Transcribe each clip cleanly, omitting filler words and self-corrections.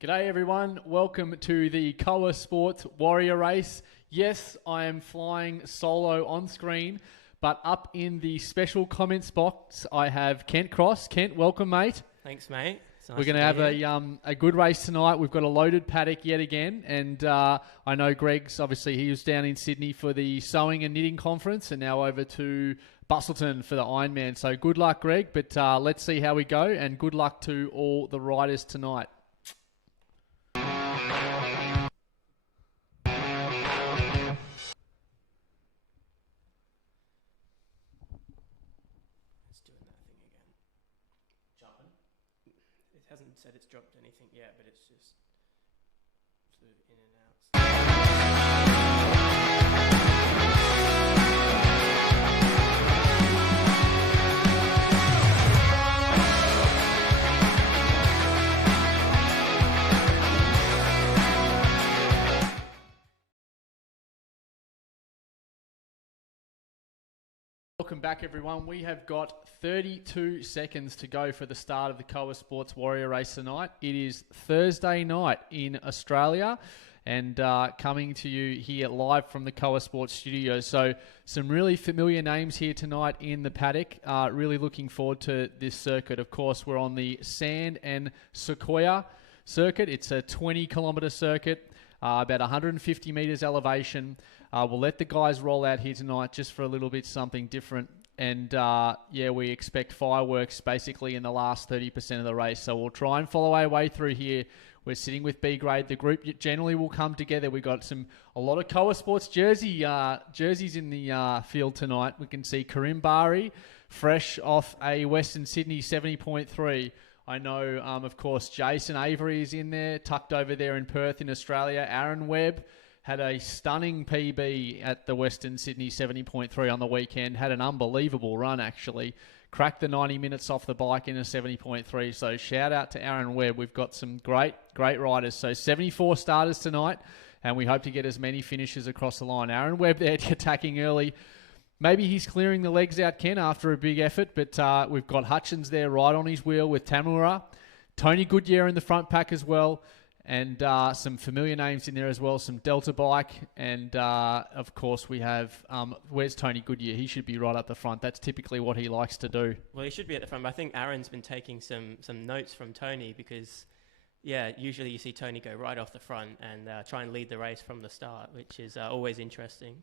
G'day everyone, welcome to the Koa Sports Warrior Race. Yes, I am flying solo on screen, but up in the special comments box I have Kent Cross. Kent, welcome mate. Thanks mate. We're going to have a good race tonight. We've got a loaded paddock yet again, and I know Greg's, obviously he was down in Sydney for the sewing and knitting conference and now over to Bustleton for the Ironman. So good luck Greg, but let's see how we go, and good luck to all the riders tonight. It hasn't said it's dropped anything yet, but it's just sort of in and out. Welcome back everyone. We have got 32 seconds to go for the start of the Koa Sports Warrior Race tonight. It is Thursday night in Australia and coming to you here live from the Koa Sports studio. So some really familiar names here tonight in the paddock. Really looking forward to this circuit. Of course, we're on the Sand and Sequoia circuit. It's a 20-kilometre circuit, about 150 metres elevation. We'll let the guys roll out here tonight just for a little bit something different. And we expect fireworks basically in the last 30% of the race. So we'll try and follow our way through here. We're sitting with B grade. The group generally will come together. We've got a lot of Koa Sports jerseys in the field tonight. We can see Karim Bari, fresh off a Western Sydney 70.3. I know, of course, Jason Avery is in there, tucked over there in Perth in Australia. Aaron Webb had a stunning PB at the Western Sydney 70.3 on the weekend. Had an unbelievable run, actually. Cracked the 90 minutes off the bike in a 70.3. So shout out to Aaron Webb. We've got some great riders. So 74 starters tonight, and we hope to get as many finishes across the line. Aaron Webb there attacking early. Maybe he's clearing the legs out, Ken, after a big effort, but we've got Hutchins there right on his wheel with Tamura. Tony Goodyear in the front pack as well. And some familiar names in there as well, some Delta Bike. And, of course, we have, where's Tony Goodyear? He should be right up the front. That's typically what he likes to do. Well, he should be at the front, but I think Aaron's been taking some notes from Tony because, usually you see Tony go right off the front and try and lead the race from the start, which is always interesting.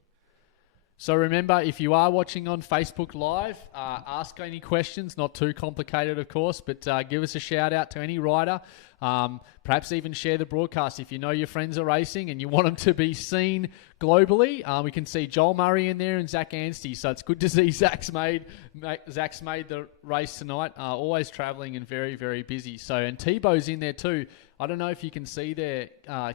So remember, if you are watching on Facebook Live, ask any questions, not too complicated, of course, but give us a shout out to any rider. Perhaps even share the broadcast if you know your friends are racing and you want them to be seen globally. We can see Joel Murray in there and Zach Anstey, so it's good to see Zach's made the race tonight. Always travelling and very, very busy. So, and Tebow's in there too. I don't know if you can see there,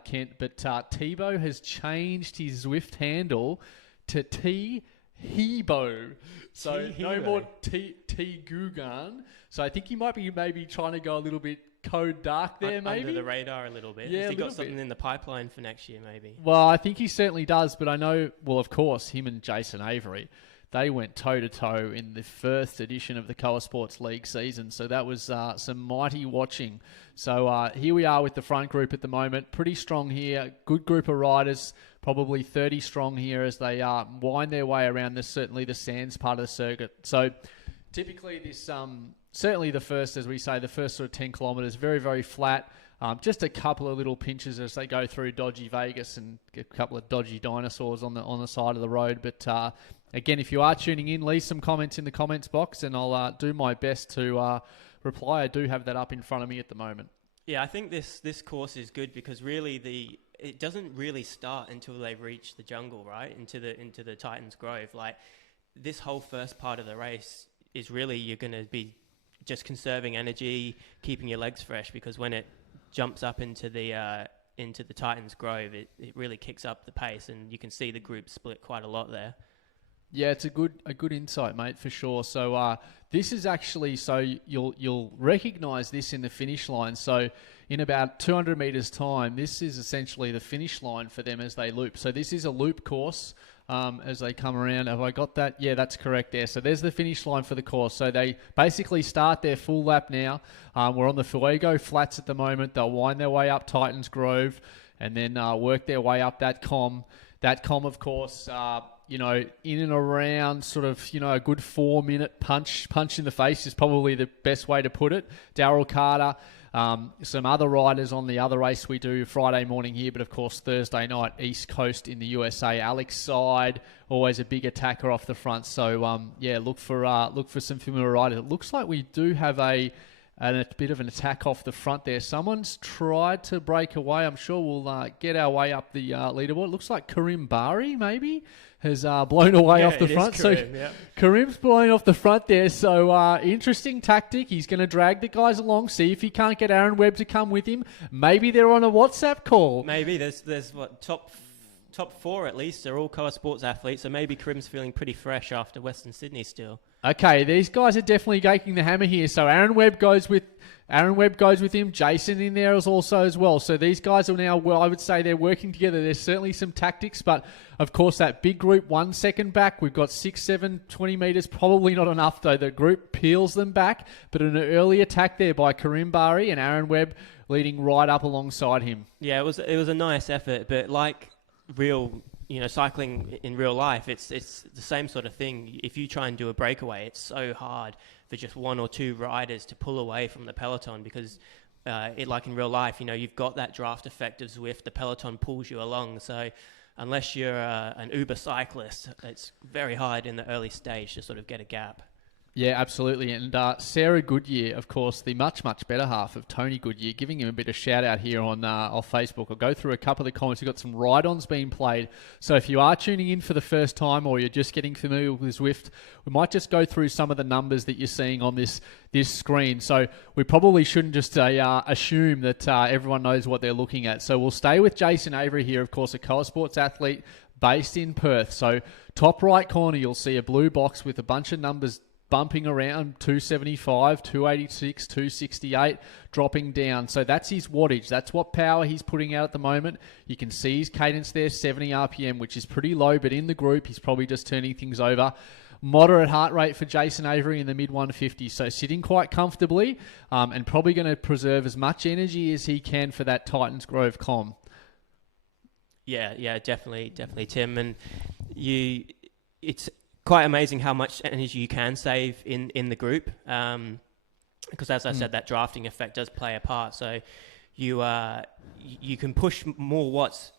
Kent, but Tebow has changed his Zwift handle to T-Hebo. So no more T-Gugan. So I think he might be maybe trying to go a little bit code dark there, maybe. Under the radar a little bit. Yeah, Has he got something in the pipeline for next year, maybe? Well, I think he certainly does, but I know, well, of course, him and Jason Avery, they went toe-to-toe in the first edition of the Koa Sports League season. So that was some mighty watching. So here we are with the front group at the moment. Pretty strong here. Good group of riders. Probably 30 strong here as they wind their way around certainly the sands part of the circuit. So typically this, certainly the first, as we say, the first sort of 10 kilometres, very, very flat. Just a couple of little pinches as they go through dodgy Vegas and a couple of dodgy dinosaurs on the side of the road. But again, if you are tuning in, leave some comments in the comments box and I'll do my best to reply. I do have that up in front of me at the moment. Yeah, I think this course is good because really it doesn't really start until they've reached the jungle, right? Into the Titans Grove. Like this whole first part of the race is really you're going to be just conserving energy, keeping your legs fresh, because when it jumps up into the Titans Grove, it really kicks up the pace, and you can see the group split quite a lot there. Yeah, it's a good insight, mate, for sure. So this is actually, so you'll recognise this in the finish line. So in about 200 metres time, this is essentially the finish line for them as they loop. So this is a loop course. as they come around. Have I got that? Yeah, that's correct there. So there's the finish line for the course. So they basically start their full lap now. We're on the Fuego Flats at the moment. They'll wind their way up Titans Grove and then work their way up that com. That com, of course, in and around sort of, a good 4-minute punch in the face is probably the best way to put it. Darryl Carter, some other riders on the other race we do Friday morning here, but of course Thursday night, East Coast in the USA. Alex Side, always a big attacker off the front. So look for some familiar riders. It looks like we do have a bit of an attack off the front there. Someone's tried to break away. I'm sure we'll get our way up the leaderboard. It looks like Karim Bari maybe has blown away off the front. Karim, so Karim's blown off the front there. So interesting tactic. He's going to drag the guys along, see if he can't get Aaron Webb to come with him. Maybe they're on a WhatsApp call. Maybe there's what top 4 at least. They're all Koa Sports athletes. So maybe Karim's feeling pretty fresh after Western Sydney still. Okay, these guys are definitely taking the hammer here. So Aaron Webb goes with him. Jason in there is also as well. So these guys are now, I would say they're working together. There's certainly some tactics, but of course that big group 1 second back, we've got 6, 7, 20 metres, probably not enough though. The group peels them back, but an early attack there by Karim Bari and Aaron Webb leading right up alongside him. Yeah, it was a nice effort, but like real, cycling in real life, it's the same sort of thing. If you try and do a breakaway, it's so hard for just 1 or 2 riders to pull away from the peloton because like in real life, you've got that draft effect of Zwift. The peloton pulls you along. So unless you're an Uber cyclist, it's very hard in the early stage to sort of get a gap. Yeah, absolutely. And Sarah Goodyear, of course, the much, much better half of Tony Goodyear, giving him a bit of shout out here on Facebook. I'll go through a couple of the comments. We've got some ride-ons being played. So if you are tuning in for the first time or you're just getting familiar with Zwift, we might just go through some of the numbers that you're seeing on this screen. So we probably shouldn't just assume that everyone knows what they're looking at. So we'll stay with Jason Avery here, of course, a Koa Sports athlete based in Perth. So top right corner, you'll see a blue box with a bunch of numbers bumping around 275, 286, 268, dropping down. So that's his wattage. That's what power he's putting out at the moment. You can see his cadence there, 70 RPM, which is pretty low, but in the group, he's probably just turning things over. Moderate heart rate for Jason Avery in the mid-150s, so sitting quite comfortably and probably going to preserve as much energy as he can for that Titans Grove com. Yeah, definitely, Tim. And it's quite amazing how much energy you can save in the group, because as I said, that drafting effect does play a part. So you can push more watts.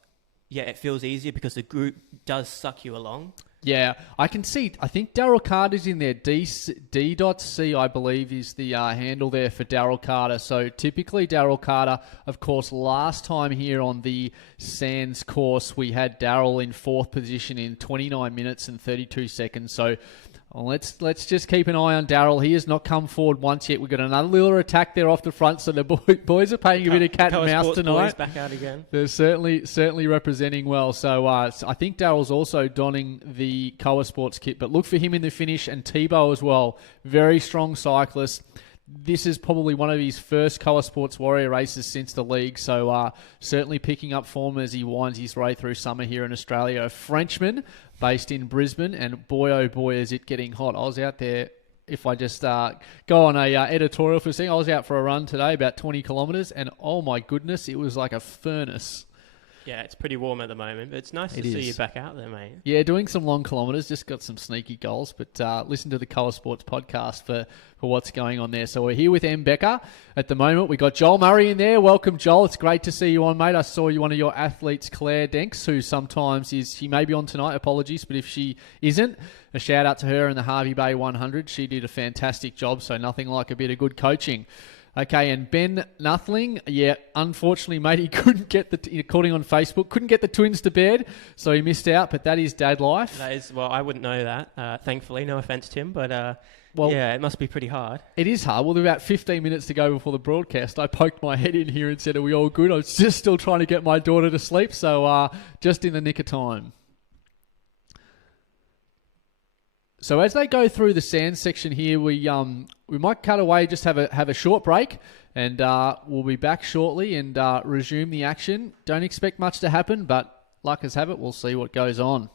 Yeah, it feels easier because the group does suck you along. Yeah, I can see. I think Darryl Carter's in there. D.C, I believe, is the handle there for Darryl Carter. So typically Darryl Carter, of course, last time here on the Sands course, we had Darryl in 4th position in 29 minutes and 32 seconds. So let's just keep an eye on Darryl. He has not come forward once yet. We've got another little attack there off the front, so the boys are playing a bit of cat and mouse tonight. Boys back out again. They're certainly representing well. So I think Darryl's also donning the Koa Sports kit, but look for him in the finish, and Tebow as well. Very strong cyclist. This is probably one of his first Koa Sports Warrior races since the league, so certainly picking up form as he winds his way through summer here in Australia. A Frenchman based in Brisbane, and boy, oh boy, is it getting hot. I was out there, if I just go on a editorial for a second, I was out for a run today, about 20 kilometres, and oh my goodness, it was like a furnace. Yeah, it's pretty warm at the moment, but it's nice to see you back out there, mate. Yeah, doing some long kilometres, just got some sneaky goals, but listen to the Koa Sports podcast for what's going on there. So we're here with M. Becker at the moment. We got Joel Murray in there. Welcome, Joel. It's great to see you on, mate. I saw you, one of your athletes, Claire Denks, who sometimes she may be on tonight, apologies, but if she isn't, a shout out to her in the Harvey Bay 100. She did a fantastic job, so nothing like a bit of good coaching. Okay, and Ben Nothling, yeah, unfortunately, mate, he couldn't get according on Facebook, couldn't get the twins to bed, so he missed out, but that is dad life. That is, well, I wouldn't know that, thankfully, no offence, Tim, but yeah, it must be pretty hard. It is hard. Well, about 15 minutes to go before the broadcast, I poked my head in here and said, are we all good? I was just still trying to get my daughter to sleep, so just in the nick of time. So as they go through the sand section here, we might cut away, just have a short break, and we'll be back shortly and resume the action. Don't expect much to happen, but luck has have it, we'll see what goes on.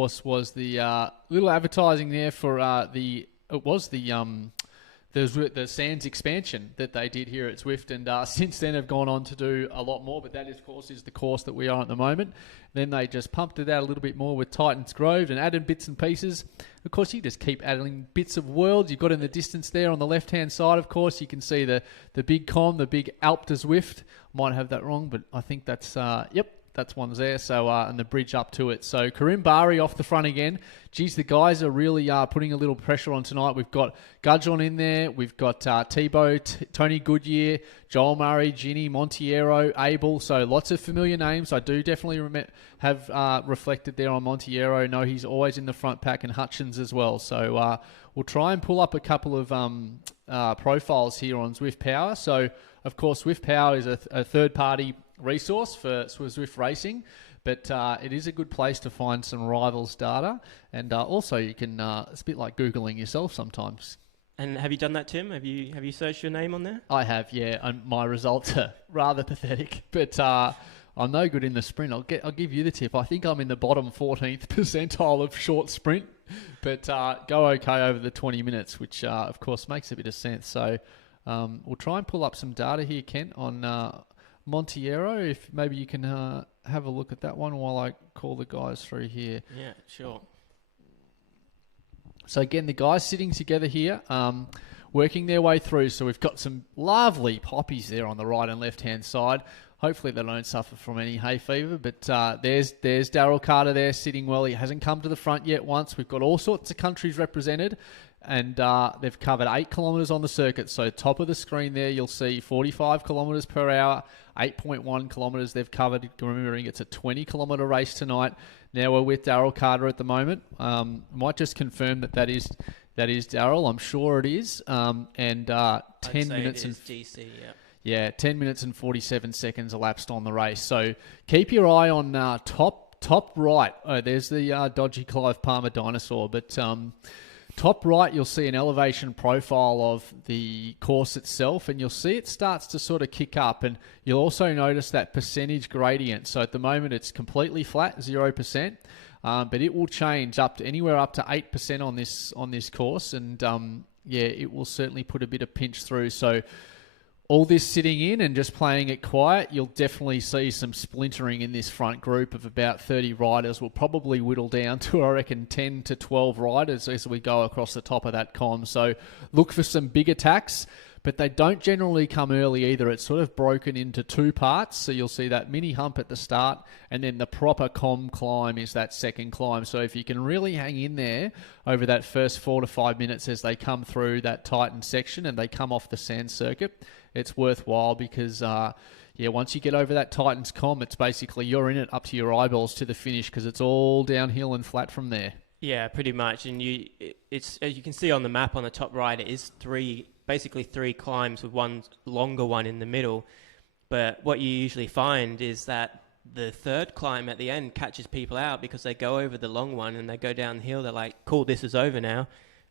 course, was the little advertising there for the Sands expansion that they did here at Zwift, and since then have gone on to do a lot more, but that, of course, is the course that we are at the moment. Then they just pumped it out a little bit more with Titans Grove and added bits and pieces. Of course, you just keep adding bits of worlds. You've got in the distance there on the left-hand side, of course, you can see the big the big Alp to Zwift. Might have that wrong, but I think that's, that's one's there. So, and the bridge up to it. So, Karim Bari off the front again. Geez, the guys are really putting a little pressure on tonight. We've got Gudjon in there. We've got Tebow, Tony Goodyear, Joel Murray, Ginny, Monteiro, Abel. So, lots of familiar names. I do definitely have reflected there on Monteiro. No, he's always in the front pack, and Hutchins as well. So, we'll try and pull up a couple of profiles here on Zwift Power. So, of course, Zwift Power is a third-party resource for Zwift racing, but it is a good place to find some rivals data, and also you can it's a bit like Googling yourself sometimes. And have you done that, Tim? Have you searched your name on there? I have, yeah, and my results are rather pathetic, but I'm no good in the sprint. I'll give you the tip. I think I'm in the bottom 14th percentile of short sprint, but go okay over the 20 minutes, which of course makes a bit of sense. So we'll try and pull up some data here, Kent, on Monteiro, if maybe you can have a look at that one while I call the guys through here. Yeah, sure. So again, the guys sitting together here, working their way through. So we've got some lovely poppies there on the right and left-hand side. Hopefully they don't suffer from any hay fever, but there's Darryl Carter there sitting well. He hasn't come to the front yet once. We've got all sorts of countries represented, and they've covered 8 kilometres on the circuit. So top of the screen there, you'll see 45 kilometres per hour, 8.1 kilometres they've covered. Remembering it's a 20-kilometre race tonight. Now we're with Darryl Carter at the moment. Might just confirm that is Darryl. I'm sure it is. And 10 minutes and DC, yeah. Yeah, 10 minutes and 47 seconds elapsed on the race. So keep your eye on top right. Oh, there's the dodgy Clive Palmer dinosaur, but top right, you'll see an elevation profile of the course itself, and you'll see it starts to sort of kick up, and you'll also notice that percentage gradient. So at the moment, it's completely flat, 0%, but it will change up to anywhere up to 8% on this course, and it will certainly put a bit of pinch through. So all this sitting in and just playing it quiet, you'll definitely see some splintering in this front group of about 30 riders. We'll probably whittle down to, I reckon, 10 to 12 riders as we go across the top of that comm. So look for some big attacks, but they don't generally come early either. It's sort of broken into 2 parts. So you'll see that mini hump at the start, and then the proper comm climb is that second climb. So if you can really hang in there over that first 4 to 5 minutes as they come through that Titan section and they come off the sand circuit, it's worthwhile because, once you get over that Titans comm, it's basically you're in it up to your eyeballs to the finish because it's all downhill and flat from there. Yeah, pretty much. And it's as you can see on the map on the top right, it is basically three climbs with one longer one in the middle. But what you usually find is that the third climb at the end catches people out because they go over the long one and they go downhill. They're like, cool, this is over now.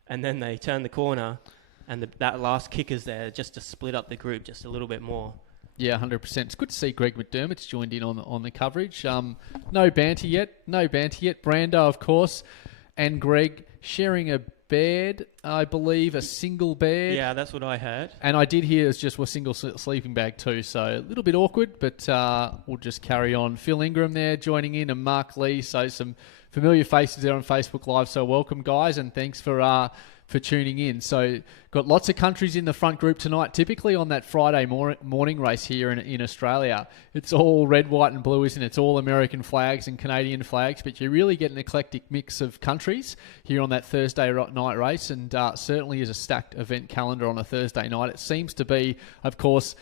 And then they turn the corner and that last kick is there just to split up the group just a little bit more. Yeah, 100%. It's good to see Greg McDermott's joined in on the coverage. No banter yet. Brando, of course, and Greg sharing a bed, I believe, a single bed. Yeah, that's what I heard. And I did hear it's just a single sleeping bag too, so a little bit awkward, but we'll just carry on. Phil Ingram there joining in, and Mark Lee, so some familiar faces there on Facebook Live. So welcome, guys, and thanks for tuning in. So got lots of countries in the front group tonight. Typically on that Friday morning race here in Australia, it's all red, white and blue, isn't it? It's all American flags and Canadian flags, but you really get an eclectic mix of countries here on that Thursday night race, and certainly is a stacked event calendar on a Thursday night. It seems to be, of course,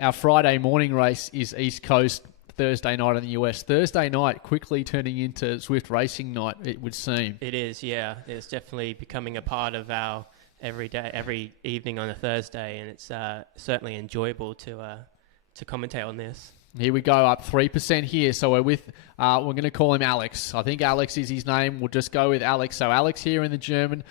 our Friday morning race is East Coast, Thursday night in the US. Thursday night quickly turning into Zwift racing night, it would seem. It is, yeah. It's definitely becoming a part of our every evening on a Thursday, and it's certainly enjoyable to commentate on this. Here we go, up 3% here. So we're with, we're going to call him Alex. I think Alex is his name. We'll just go with Alex. So Alex here in the German.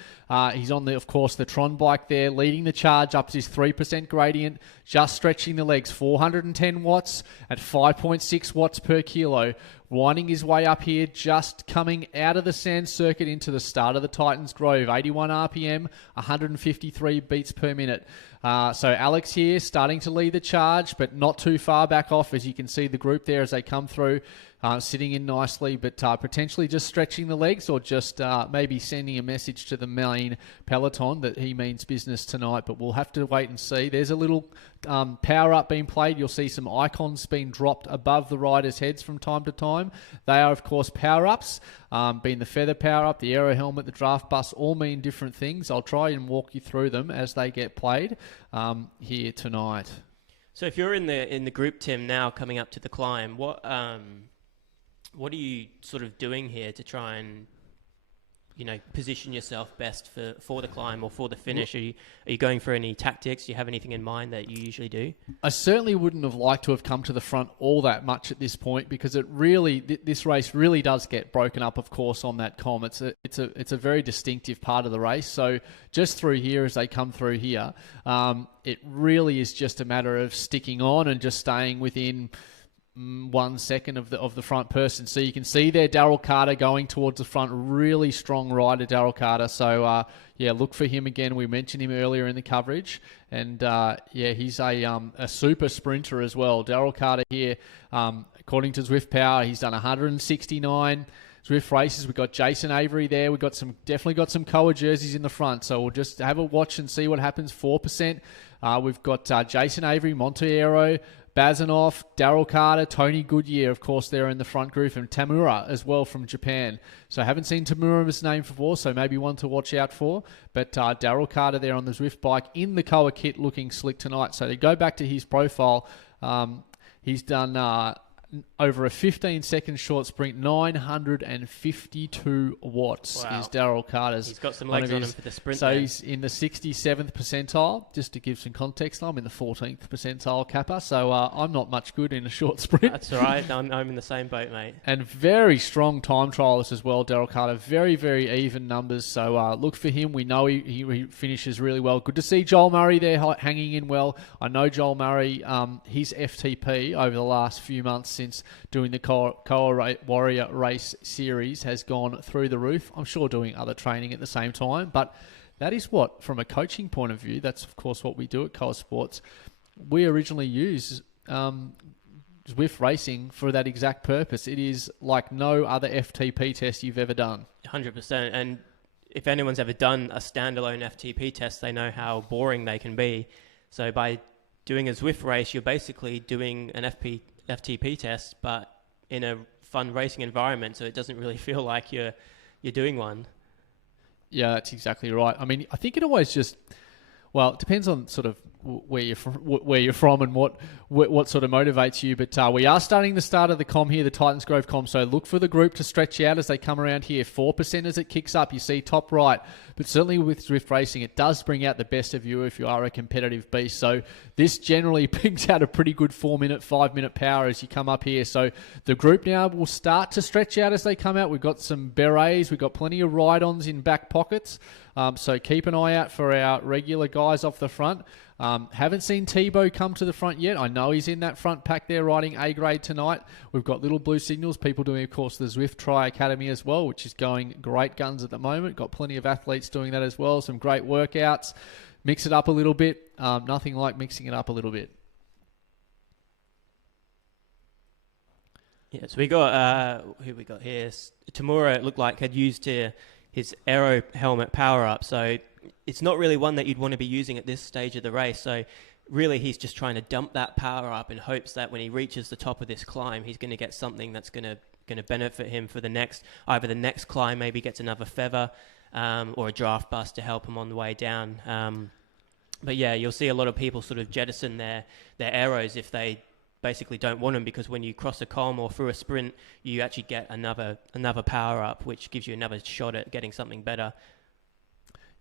He's on, of course, the Tron bike there, leading the charge up to his 3% gradient, just stretching the legs, 410 watts at 5.6 watts per kilo. winding his way up here, just coming out of the sand circuit into the start of the Titans Grove. 81 RPM, 153 beats per minute. So Alex here starting to lead the charge, but not too far back off, as you can see the group there as they come through. Sitting in nicely, but potentially just stretching the legs, or just maybe sending a message to the main peloton that he means business tonight. But we'll have to wait and see. There's a little power up being played. You'll see some icons being dropped above the riders' heads from time to time. They are, of course, power ups, being the feather power up, the aero helmet, the draft bus, all mean different things. I'll try and walk you through them as they get played here tonight. So if you're in the group, Tim, now coming up to the climb, what are you sort of doing here to try and, position yourself best for the climb or for the finish? Are you going for any tactics? Do you have anything in mind that you usually do? I certainly wouldn't have liked to have come to the front all that much at this point, because this race really does get broken up, of course, on that comm. It's a very distinctive part of the race. So just through here, as they come through here, it really is just a matter of sticking on and just staying within 1 second of the front person. So you can see there Darryl Carter going towards the front. Really strong rider, Darryl Carter. So look for him again. We mentioned him earlier in the coverage, and he's a super sprinter as well. Darryl Carter here, according to Zwift Power, he's done 169 Zwift races. We've got Jason Avery there. We've got definitely got some Koa jerseys in the front. So we'll just have a watch and see what happens. 4%. We've got Jason Avery, Monteiro, Bazanov, Darryl Carter, Tony Goodyear, of course, there in the front group, and Tamura as well from Japan. So I haven't seen Tamura's name before, so maybe one to watch out for. But Darryl Carter there on the Zwift bike in the Koa kit, looking slick tonight. So to go back to his profile, he's done over a 15-second short sprint, 952 watts is Darryl Carter's. He's got some legs on him for the sprint. So he's in the 67th percentile. Just to give some context, I'm in the 14th percentile kappa, so I'm not much good in a short sprint. That's all right. I'm in the same boat, mate. And very strong time trialist as well, Darryl Carter. Very, very even numbers, so look for him. We know he finishes really well. Good to see Joel Murray there hanging in well. I know Joel Murray, his FTP over the last few months since doing the Koa Warrior Race series has gone through the roof. I'm sure doing other training at the same time, but that is what, from a coaching point of view, that's of course what we do at Koa Sports. We originally use Zwift racing for that exact purpose. It is like no other FTP test you've ever done. 100%. And if anyone's ever done a standalone FTP test, they know how boring they can be. So by doing a Zwift race, you're basically doing an FTP test, but in a fun racing environment, so it doesn't really feel like you're doing one. Yeah, that's exactly right. I mean, I think it always just, it depends on sort of where you're from and what sort of motivates you. But we are starting the start of the comm here, the Titans Grove comm. So look for the group to stretch out as they come around here. 4% as it kicks up. You see top right. But certainly with Zwift racing, it does bring out the best of you if you are a competitive beast. So this generally brings out a pretty good 4-minute, 5-minute power as you come up here. So the group now will start to stretch out as they come out. We've got some berets. We've got plenty of ride-ons in back pockets. So keep an eye out for our regular guys off the front. Haven't seen Tebow come to the front yet. I know he's in that front pack there riding A grade tonight. We've got little blue signals. People doing, of course, the Zwift Tri Academy as well, which is going great guns at the moment. Got plenty of athletes doing that as well. Some great workouts. Mix it up a little bit. Nothing like mixing it up a little bit. Yeah, so we got, who we got here? Tamura, it looked like, had used his aero helmet power up. So it's not really one that you'd want to be using at this stage of the race. So really he's just trying to dump that power up in hopes that when he reaches the top of this climb, he's going to get something that's going to benefit him for either the next climb, maybe gets another feather or a draft bus to help him on the way down. But yeah, you'll see a lot of people sort of jettison their arrows if they basically don't want them, because when you cross a comm or through a sprint, you actually get another power up, which gives you another shot at getting something better.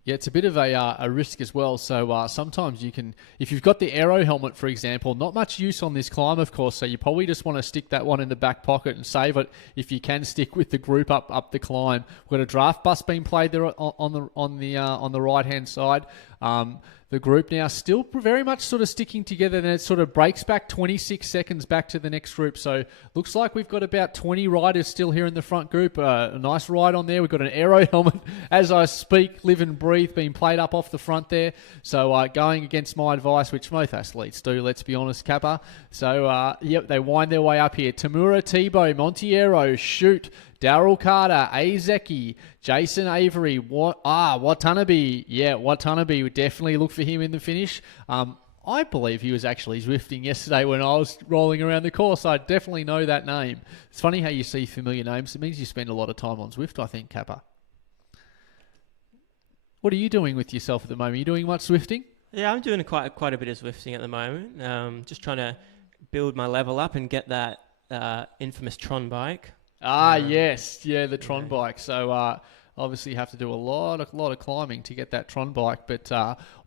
Yeah, it's a bit of a risk as well. So sometimes you can, if you've got the aero helmet, for example, not much use on this climb, of course. So you probably just want to stick that one in the back pocket and save it if you can stick with the group up the climb. We've got a draft bus being played there on the right hand side. The group now still very much sort of sticking together, and it sort of breaks back 26 seconds back to the next group. So looks like we've got about 20 riders still here in the front group. A nice ride on there. We've got an aero helmet as I speak, live and breathe, being played up off the front there. So going against my advice, which most athletes do, let's be honest, Kappa. So, yep, they wind their way up here. Tamura, Tebow, Montiero, Shoot, Darryl Carter, Azeki, Jason Avery, Watanabe. Yeah, Watanabe, would definitely look for him in the finish. I believe he was actually Zwifting yesterday when I was rolling around the course. I definitely know that name. It's funny how you see familiar names. It means you spend a lot of time on Zwift, I think, Kappa. What are you doing with yourself at the moment? Are you doing much Zwifting? Yeah, I'm doing quite a bit of Zwifting at the moment. Just trying to build my level up and get that infamous Tron bike. Yes. Yeah, the Tron bike. So, obviously you have to do a lot of climbing to get that Tron bike, but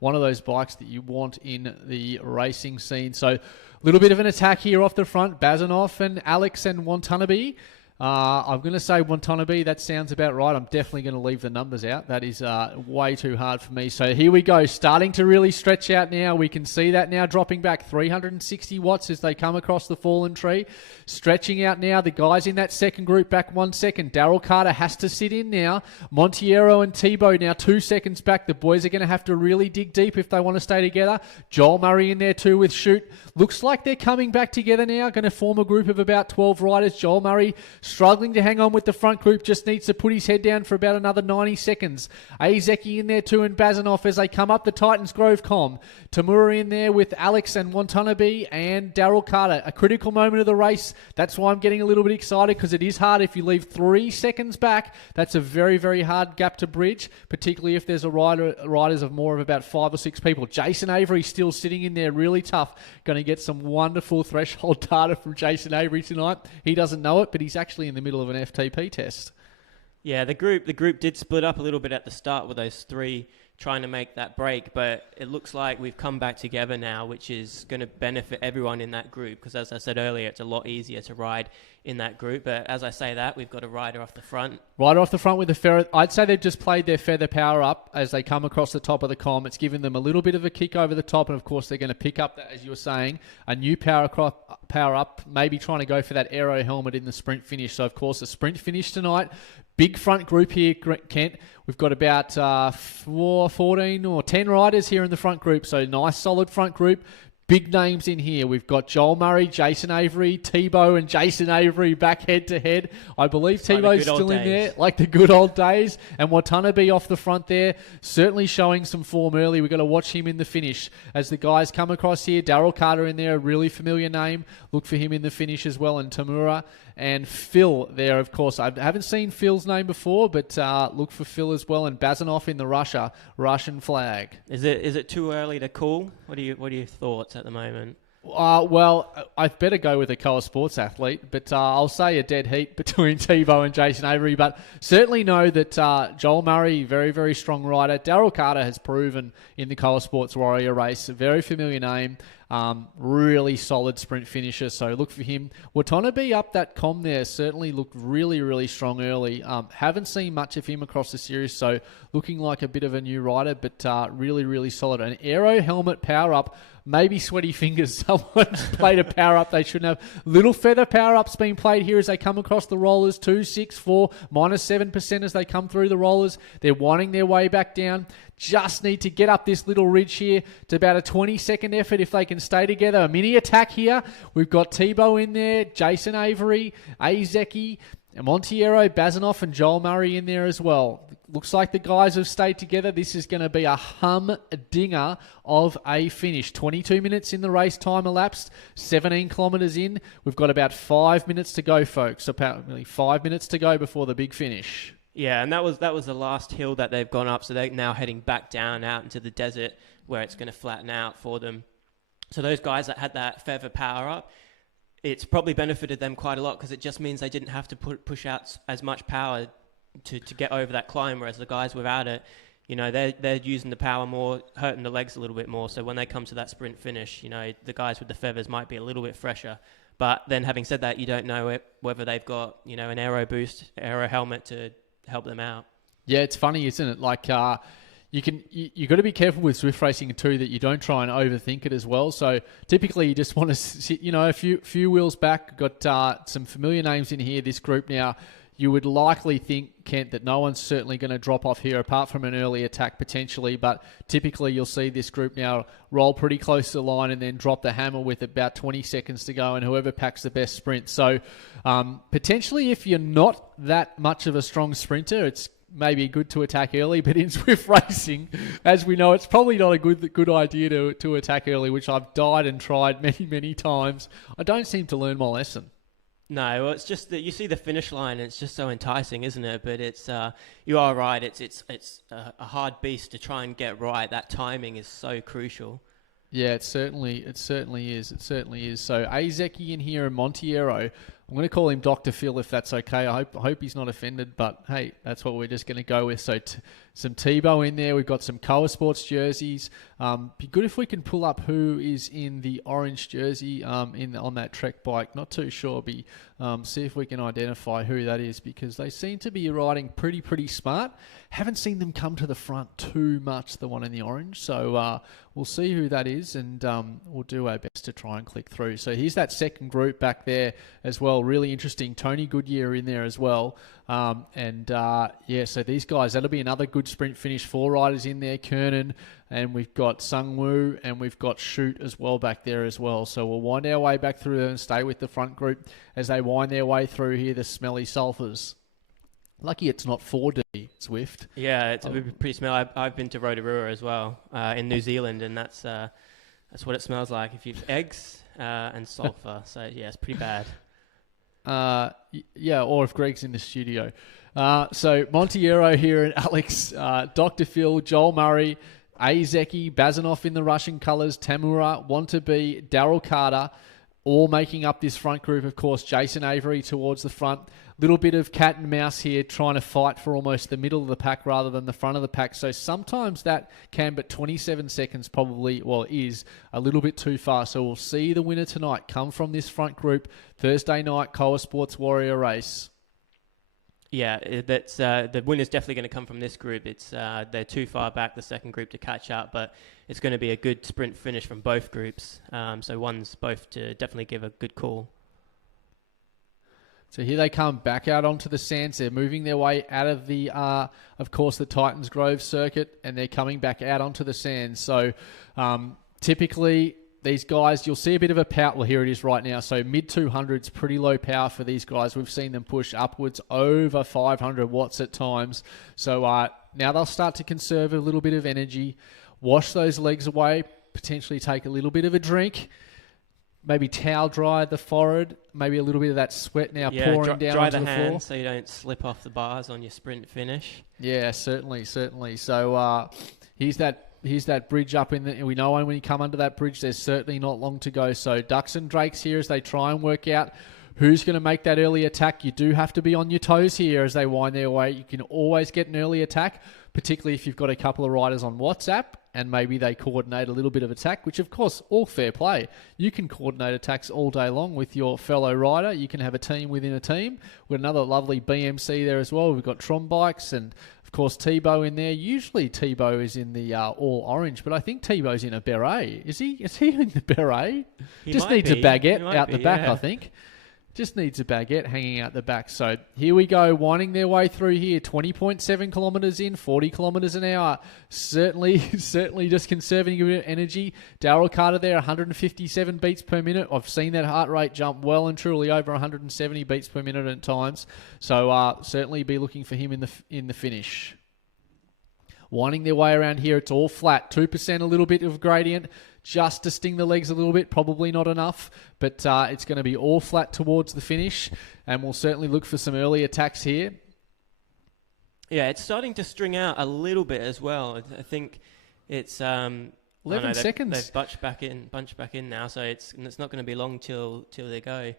one of those bikes that you want in the racing scene. So, a little bit of an attack here off the front. Bazanov and Alex and Watanabe. I'm going to say Watanabe. That sounds about right. I'm definitely going to leave the numbers out. That is way too hard for me. So here we go. Starting to really stretch out now. We can see that now dropping back 360 watts as they come across the fallen tree. Stretching out now. The guys in that second group back 1 second. Darryl Carter has to sit in now. Montiero and Tebow now 2 seconds back. The boys are going to have to really dig deep if they want to stay together. Joel Murray in there too with Shoot. Looks like they're coming back together now. Going to form a group of about 12 riders. Joel Murray struggling to hang on with the front group, just needs to put his head down for about another 90 seconds. Azeki in there too and Bazanov as they come up the Titans Grove Com. Tamura in there with Alex and Watanabe and Darryl Carter. A critical moment of the race. That's why I'm getting a little bit excited, because it is hard if you leave 3 seconds back. That's a very, very hard gap to bridge, particularly if there's riders of more of about 5 or 6 people. Jason Avery still sitting in there, really tough. Going to get some wonderful threshold data from Jason Avery tonight. He doesn't know it, but he's actually in the middle of an FTP test. Yeah, the group did split up a little bit at the start with those 3 trying to make that break, but it looks like we've come back together now, which is going to benefit everyone in that group, because as I said earlier, it's a lot easier to ride in that group. But as I say that, we've got a rider off the front. Rider off the front with the feather. I'd say they've just played their feather power up as they come across the top of the com. It's given them a little bit of a kick over the top, and of course they're going to pick up, as you were saying, a new power up, maybe trying to go for that aero helmet in the sprint finish. So of course a sprint finish tonight. Big front group here, Kent. We've got about 14 or 10 riders here in the front group. So nice solid front group. Big names in here. We've got Joel Murray, Jason Avery, Tebow and Jason Avery back head to head. I believe Tebow's still in there, like the good old days. And Watanabe off the front there, certainly showing some form early. We've got to watch him in the finish. As the guys come across here, Darryl Carter in there, a really familiar name. Look for him in the finish as well. And Tamura and Phil there, of course. I haven't seen Phil's name before, but look for Phil as well. And Bazanov in the Russian flag. Is it too early to call? What are your thoughts at the moment? Well, I'd better go with a Koa Sports athlete, but I'll say a dead heat between Tebow and Jason Avery. But certainly know that Joel Murray, very, very strong rider. Darryl Carter has proven in the Koa Sports Warrior Race, a very familiar name. Really solid sprint finisher, so look for him. Watanabe up that com there certainly looked really, really strong early. Haven't seen much of him across the series, so looking like a bit of a new rider, but really, really solid. An aero helmet power up, maybe sweaty fingers. Someone's played a power up they shouldn't have. Little feather power ups being played here as they come across the rollers. 2, 6, 4, -7% as they come through the rollers. They're winding their way back down. Just need to get up this little ridge here to about a 20-second effort if they can stay together. A mini attack here. We've got Tebow in there, Jason Avery, Azeki, Montiero, Bazanov, and Joel Murray in there as well. Looks like the guys have stayed together. This is going to be a humdinger of a finish. 22 minutes in the race time elapsed, 17 kilometres in. We've got about 5 minutes to go, folks. Apparently 5 minutes to go before the big finish. Yeah, and that was the last hill that they've gone up, so they're now heading back down out into the desert where it's going to flatten out for them. So those guys that had that feather power up, it's probably benefited them quite a lot, because it just means they didn't have to push out as much power to get over that climb, whereas the guys without it, you know, they're using the power more, hurting the legs a little bit more. So when they come to that sprint finish, you know, the guys with the feathers might be a little bit fresher. But then having said that, you don't know whether they've got, you know, an aero helmet to help them out. Yeah, it's funny, isn't it? Like, you got to be careful with Zwift racing too that you don't try and overthink it as well. So typically you just want to sit, a few wheels back. Got some familiar names in here. This group now, you would likely think, Kent, that no one's certainly going to drop off here apart from an early attack potentially. But typically you'll see this group now roll pretty close to the line and then drop the hammer with about 20 seconds to go, and whoever packs the best sprint. So potentially if you're not that much of a strong sprinter, it's maybe good to attack early, but in Zwift racing, as we know, it's probably not a good idea to attack early, which I've died and tried many, many times. I don't seem to learn my lesson. No, well, it's just that you see the finish line, and it's just so enticing, isn't it? But it's you are right. It's a hard beast to try and get right. That timing is so crucial. Yeah, it certainly is. So Azeki in here and Montiero. I'm going to call him Dr. Phil if that's okay. I hope he's not offended, but hey, that's what we're just going to go with. So some Tebow in there. We've got some Koa Sports jerseys. Be good if we can pull up who is in the orange jersey on that Trek bike. Not too sure. See if we can identify who that is, because they seem to be riding pretty smart. Haven't seen them come to the front too much, the one in the orange. So we'll see who that is, and we'll do our best to try and click through. So here's that second group back there as well. Really interesting. Tony Goodyear in there as well. So these guys, that'll be another good sprint finish. 4 riders in there, Kernan, and we've got Sungwoo, and we've got Shoot as well back there as well. So we'll wind our way back through and stay with the front group as they wind their way through here, the smelly sulphurs. Lucky it's not 4D, Zwift. Yeah, it's pretty smelly. I've been to Rotorua as well in New Zealand, and that's what it smells like. If you've eggs and sulphur, so yeah, it's pretty bad. Or if Greg's in the studio. So Montiero here and Alex, Dr. Phil, Joel Murray, Azeki, Bazanoff in the Russian colours, Tamura, Wantabe, Darryl Carter, all making up this front group. Of course, Jason Avery towards the front. Little bit of cat and mouse here, trying to fight for almost the middle of the pack rather than the front of the pack. So sometimes that can, but 27 seconds is a little bit too far. So we'll see the winner tonight come from this front group. Thursday night, Koa Sports Warrior Race. Yeah, that's the winner's definitely going to come from this group. It's they're too far back, the second group, to catch up, but it's going to be a good sprint finish from both groups. So one's both to definitely give a good call. So here they come back out onto the sands. They're moving their way out of the, of course, the Titans Grove circuit, and they're coming back out onto the sands. So typically these guys, you'll see a bit of a power. Well, here it is right now. So mid 200s, pretty low power for these guys. We've seen them push upwards over 500 watts at times. So now they'll start to conserve a little bit of energy, wash those legs away, potentially take a little bit of a drink. Maybe towel dry the forehead, maybe a little bit of that sweat now pouring down onto the floor. So you don't slip off the bars on your sprint finish. Yeah, certainly. So here's that bridge up in the. We know when you come under that bridge, there's certainly not long to go. So ducks and drakes here as they try and work out who's going to make that early attack. You do have to be on your toes here as they wind their way. You can always get an early attack, particularly if you've got a couple of riders on WhatsApp and maybe they coordinate a little bit of attack, which of course, all fair play. You can coordinate attacks all day long with your fellow rider. You can have a team within a team. We've got another lovely BMC there as well. We've got Tron bikes and of course Tebow in there. Usually Tebow is in the all orange, but I think Tebow's in a beret. Is he in the beret? Just needs a baguette out the back, I think. Just needs a baguette hanging out the back. So here we go, winding their way through here. 20.7 kilometres in, 40 kilometres an hour. Certainly just conserving a bit of energy. Darryl Carter there, 157 beats per minute. I've seen that heart rate jump well and truly over 170 beats per minute at times. So certainly be looking for him in the finish. Winding their way around here, it's all flat. 2%, a little bit of gradient. Just to sting the legs a little bit, probably not enough, but it's going to be all flat towards the finish, and we'll certainly look for some early attacks here. Yeah, it's starting to string out a little bit as well. I think it's 11 seconds. They've bunched back in now, so it's not going to be long till they go.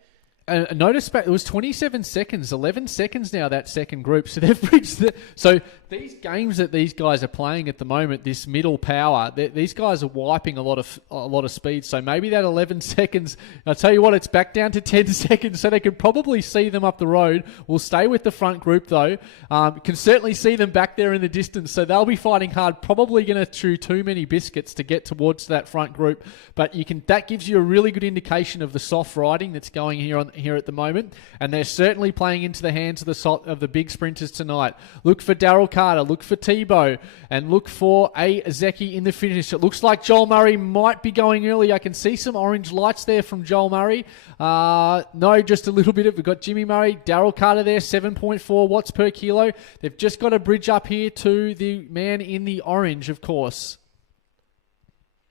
Notice back, it was 27 seconds, 11 seconds now, that second group. So they've reached so these games that these guys are playing at the moment, this middle power, these guys are wiping a lot of speed. So maybe that 11 seconds, I'll tell you what, it's back down to 10 seconds. So they could probably see them up the road. We'll stay with the front group though. Can certainly see them back there in the distance. So they'll be fighting hard, probably going to chew too many biscuits to get towards that front group. But that gives you a really good indication of the soft riding that's going here at the moment, and they're certainly playing into the hands of the big sprinters tonight. Look for Darryl Carter, look for Tebow, and look for a Zeki in the finish. It looks like Joel Murray might be going early. I can see some orange lights there from Joel Murray. No, just a little bit of. We've got Jimmy Murray, Darryl Carter there, 7.4 watts per kilo. They've just got a bridge up here to the man in the orange, of course.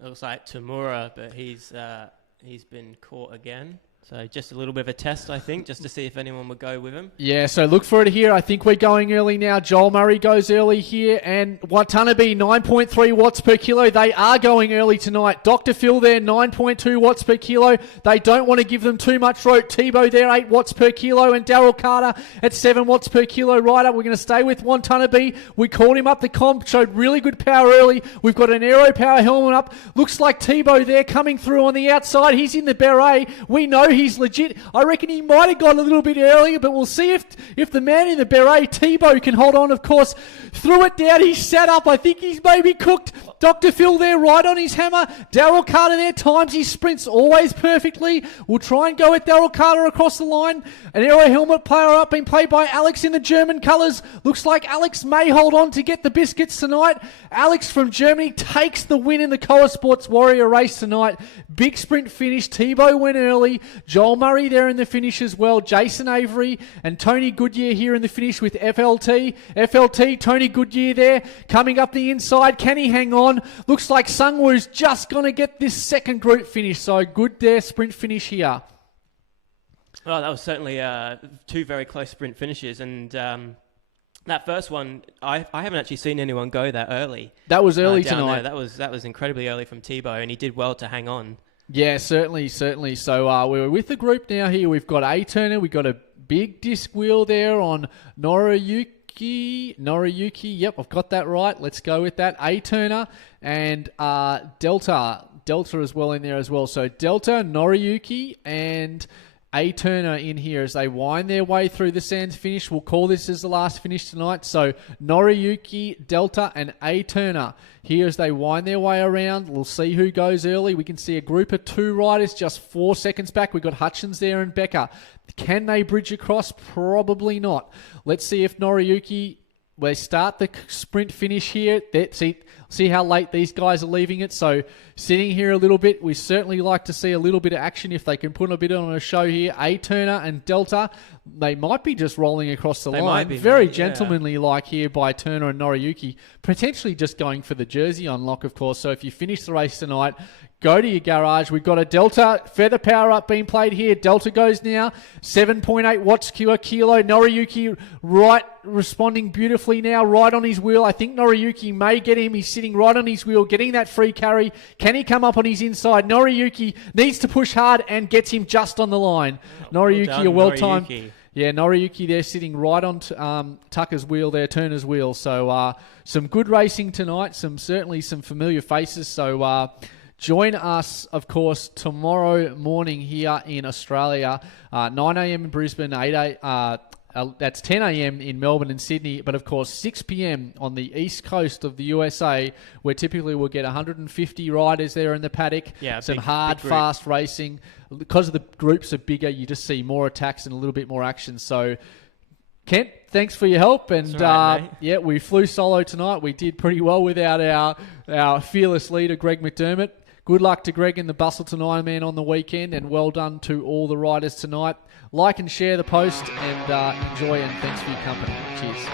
It looks like Tamura, but he's been caught again. So just a little bit of a test, I think, just to see if anyone would go with him. Yeah, so look for it here. I think we're going early now. Joel Murray goes early here. And Watanabe, 9.3 watts per kilo. They are going early tonight. Dr. Phil there, 9.2 watts per kilo. They don't want to give them too much rope. Tebow there, 8 watts per kilo. And Darryl Carter at 7 watts per kilo rider. We're going to stay with Watanabe. We called him up. The comp showed really good power early. We've got an Aero Power helmet up. Looks like Tebow there coming through on the outside. He's in the beret. We know he's legit. I reckon he might have gone a little bit earlier, but we'll see if the man in the beret, Tebow, can hold on. Of course, threw it down. He sat up. I think he's maybe cooked. Dr. Phil there, right on his hammer. Darryl Carter there, times his sprints always perfectly. We'll try and go with Darryl Carter across the line. An Aero helmet player up, being played by Alex in the German colours. Looks like Alex may hold on to get the biscuits tonight. Alex from Germany takes the win in the Koa Sports Warrior Race tonight. Big sprint finish. Tebow went early. Joel Murray there in the finish as well. Jason Avery and Tony Goodyear here in the finish with FLT. FLT, Tony Goodyear there coming up the inside. Can he hang on? Looks like Sungwoo's just going to get this second group finish. So good there, sprint finish here. Well, that was certainly two very close sprint finishes. And that first one, I haven't actually seen anyone go that early. That was early tonight. That was incredibly early from Tebow, and he did well to hang on. Yeah, certainly. So we're with the group now here. We've got A-Turner. We've got a big disc wheel there on Noriyuki. Yep, I've got that right. Let's go with that. A-Turner and Delta as well in there as well. So Delta, Noriyuki, and A-Turner in here as they wind their way through the Sands finish. We'll call this as the last finish tonight. So Noriyuki, Delta, and A-Turner here as they wind their way around. We'll see who goes early. We can see a group of 2 riders just 4 seconds back. We've got Hutchins there and Becker. Can they bridge across? Probably not. Let's see if Noriyuki, they start the sprint finish here. See how late these guys are leaving it. So sitting here a little bit, we certainly like to see a little bit of action if they can put a bit on a show here. A-Turner and Delta, they might be just rolling across the line. Very gentlemanly like here by Turner and Noriyuki. Potentially just going for the jersey unlock, of course. So if you finish the race tonight, go to your garage. We've got a Delta feather power up being played here. Delta goes now 7.8 watts per kilo. Noriyuki right responding beautifully now, right on his wheel. I think Noriyuki may get him. He's sitting right on his wheel, getting that free carry. Can he come up on his inside? Noriyuki needs to push hard and gets him just on the line. Noriyuki, a well-timed. Yeah, Noriyuki there sitting right on Tucker's wheel there, Turner's wheel. So some good racing tonight. Certainly some familiar faces. So join us, of course, tomorrow morning here in Australia, 9 a.m. in Brisbane, that's 10 a.m. in Melbourne and Sydney, but of course 6 p.m. on the east coast of the USA, where typically we'll get 150 riders there in the paddock. Yeah, some big fast racing. Because the groups are bigger, you just see more attacks and a little bit more action. So, Kent, thanks for your help. And right, yeah, we flew solo tonight. We did pretty well without our fearless leader, Greg McDermott. Good luck to Greg in the Bustleton Ironman on the weekend, and well done to all the riders tonight. Like and share the post, and enjoy, and thanks for your company. Cheers.